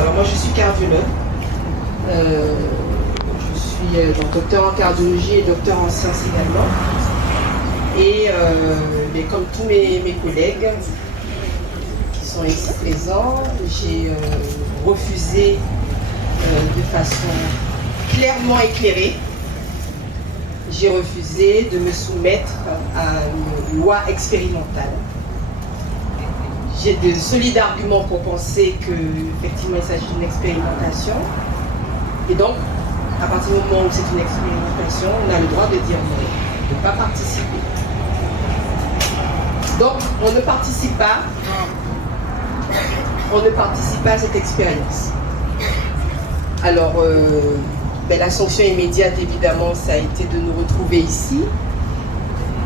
Alors moi je suis cardiologue. Je suis donc docteur en cardiologie et docteur en sciences également. Et mais comme tous mes collègues qui sont ici présents, j'ai refusé de façon clairement éclairée, j'ai refusé de me soumettre à une loi expérimentale. J'ai de solides arguments pour penser qu'effectivement il s'agit d'une expérimentation. Et donc, à partir du moment où c'est une expérimentation, on a le droit de dire non, de ne pas participer. Donc, on ne participe pas à cette expérience. Alors, la sanction immédiate, évidemment, ça a été de nous retrouver ici,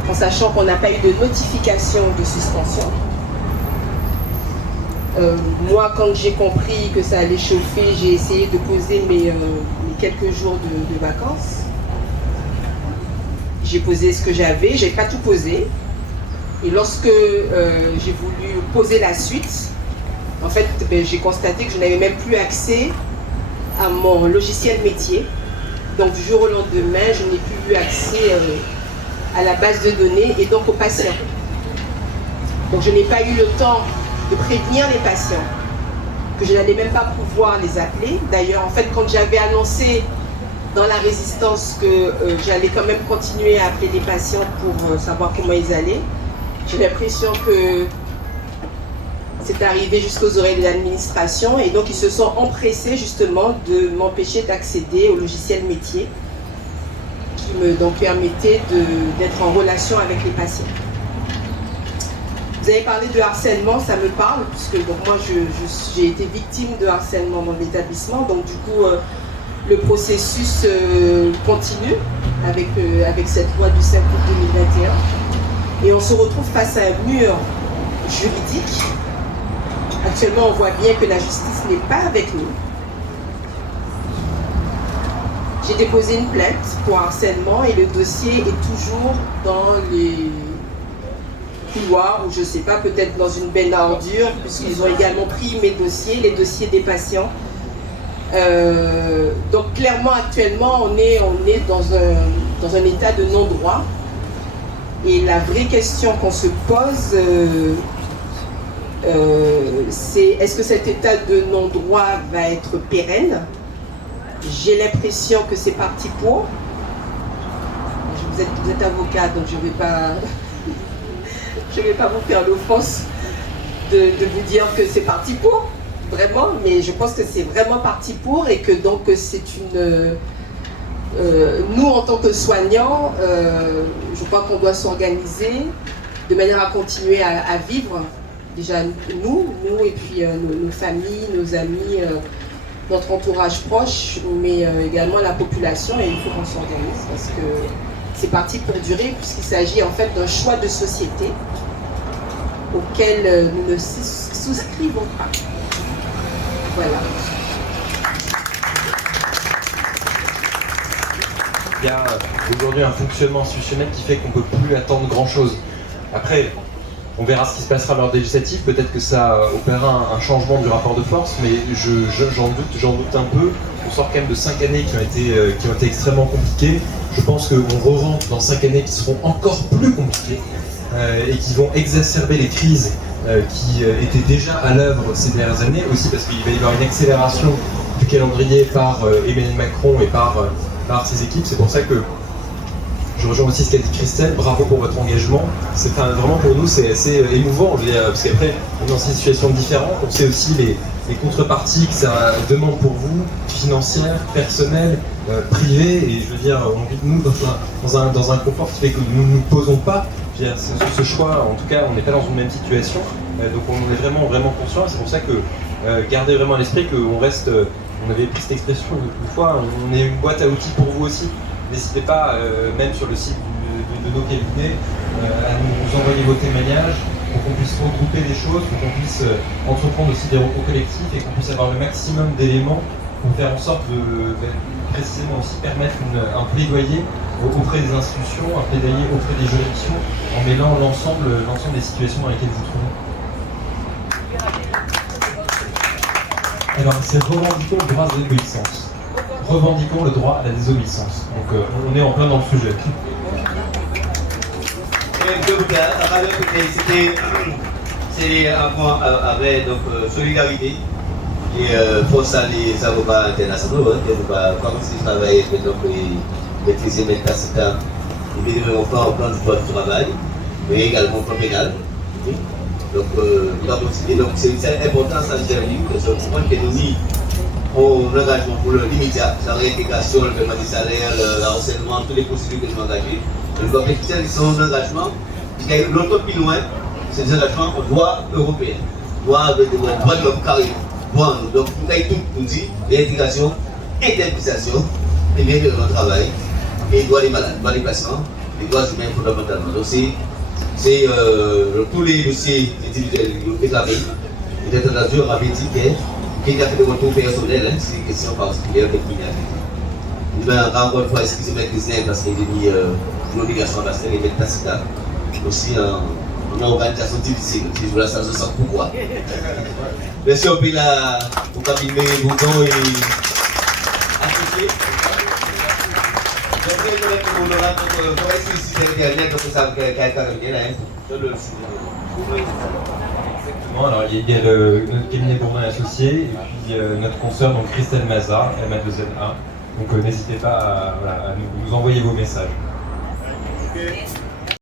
en sachant qu'on n'a pas eu de notification de suspension. Moi, quand j'ai compris que ça allait chauffer, j'ai essayé de poser mes quelques jours de vacances. J'ai posé ce que j'avais, j'ai pas tout posé. Et lorsque j'ai voulu poser la suite, en fait, j'ai constaté que je n'avais même plus accès à mon logiciel métier. Donc du jour au lendemain, je n'ai plus eu accès à la base de données et donc aux patients. Donc je n'ai pas eu le temps de prévenir les patients, que je n'allais même pas pouvoir les appeler. D'ailleurs, en fait, quand j'avais annoncé dans la résistance que j'allais quand même continuer à appeler les patients pour savoir comment ils allaient, j'ai l'impression que c'est arrivé jusqu'aux oreilles de l'administration et donc ils se sont empressés justement de m'empêcher d'accéder au logiciel métier qui me donc permettait d'être en relation avec les patients. Vous avez parlé de harcèlement, ça me parle, puisque donc moi j'ai été victime de harcèlement dans l'établissement, donc du coup le processus continue avec cette loi du 5 août 2021 et on se retrouve face à un mur juridique. Actuellement on voit bien que la justice n'est pas avec nous. J'ai déposé une plainte pour harcèlement et le dossier est toujours dans les couloir ou je ne sais pas, peut-être dans une benne à ordures, puisqu'ils ont également pris mes dossiers, les dossiers des patients. Donc clairement actuellement on est dans un état de non-droit et la vraie question qu'on se pose c'est est-ce que cet état de non-droit va être pérenne? J'ai l'impression que c'est parti pour. Vous êtes avocat donc je ne vais pas vous faire l'offense de vous dire que c'est parti pour, vraiment, mais je pense que c'est vraiment parti pour et que donc c'est une... nous, en tant que soignants, je crois qu'on doit s'organiser de manière à continuer à vivre, déjà nous et puis nos familles, nos amis, notre entourage proche, mais également la population, et il faut qu'on s'organise parce que c'est parti pour durer puisqu'il s'agit en fait d'un choix de société auquel nous ne souscrivons pas. Voilà. Il y a aujourd'hui un fonctionnement institutionnel qui fait qu'on ne peut plus attendre grand-chose. Après, on verra ce qui se passera lors des législatives, peut-être que ça opérera un changement du rapport de force, mais j'en doute un peu. On sort quand même de 5 années qui ont été extrêmement compliquées. Je pense qu'on re-rentre dans 5 années qui seront encore plus compliquées et qui vont exacerber les crises qui étaient déjà à l'œuvre ces dernières années, aussi parce qu'il va y avoir une accélération du calendrier par Emmanuel Macron et par ses équipes. C'est pour ça que je rejoins aussi ce qu'a dit Christelle, bravo pour votre engagement. Vraiment pour nous c'est assez émouvant, je veux dire, parce qu'après on est dans une situation différente, on sait aussi les contreparties que ça demande pour vous, financières, personnelles, privées, et je veux dire, on vit nous dans un confort qui fait que nous ne nous posons pas. Je veux dire, ce choix, en tout cas, on n'est pas dans une même situation, donc on est vraiment conscient. C'est pour ça que gardez vraiment à l'esprit qu'on reste, on avait pris cette expression une fois, on est une boîte à outils pour vous aussi. N'hésitez pas, même sur le site de nos cabinets, à nous envoyer vos témoignages pour qu'on puisse regrouper des choses, pour qu'on puisse entreprendre aussi des recours collectifs et qu'on puisse avoir le maximum d'éléments pour faire en sorte de précisément aussi permettre un plaidoyer auprès des institutions, un plaidoyer auprès des juridictions, en mêlant l'ensemble des situations dans lesquelles vous vous trouvez. Alors, c'est revendiquons le droit à la désobéissance. Revendiquons le droit à la désobéissance. Donc, on est en plein dans le sujet. C'est un point avec donc, solidarité et force à les avocats internationaux, comme s'ils travaillent donc maîtriser les tacita, évidemment en plan du droit du travail, mais également en plan pénal. Donc, c'est important ça de comprendre que nous mis un engagement pour l'immédiat, la réintégration, le paiement des salaires, le harcèlement, toutes les procédures que nous engagées. Le gouvernement sont un engagement qui est longtemps plus loin, c'est des engagements au droit européen, droit de l'homme carré. Donc, nous avons tout nous dit, réintégration, indemnisation, et bien le travail, et les droits des malades, les droits des patients, les droits humains fondamentalement. Donc, c'est tous les dossiers individuels réclamés. Peut-être la nature avait dit qu'il y a fait des retours personnels, c'est une question particulière de criminalité. Encore une fois, excusez-moi Christian parce qu'il a mis une obligation à la et mettre tacita. Aussi, une organisation difficile, si je voulais savoir ça pourquoi. Merci au pays au cabinet Bourdon et associé. Donc, pour essayer ici, c'est dernier, donc ça va carrément là. Exactement, alors il y a notre cabinet Bourdon et associé, et puis notre consoeur, donc Christelle Mazar, MA2ZA. Donc n'hésitez pas à nous envoyer vos messages. Okay.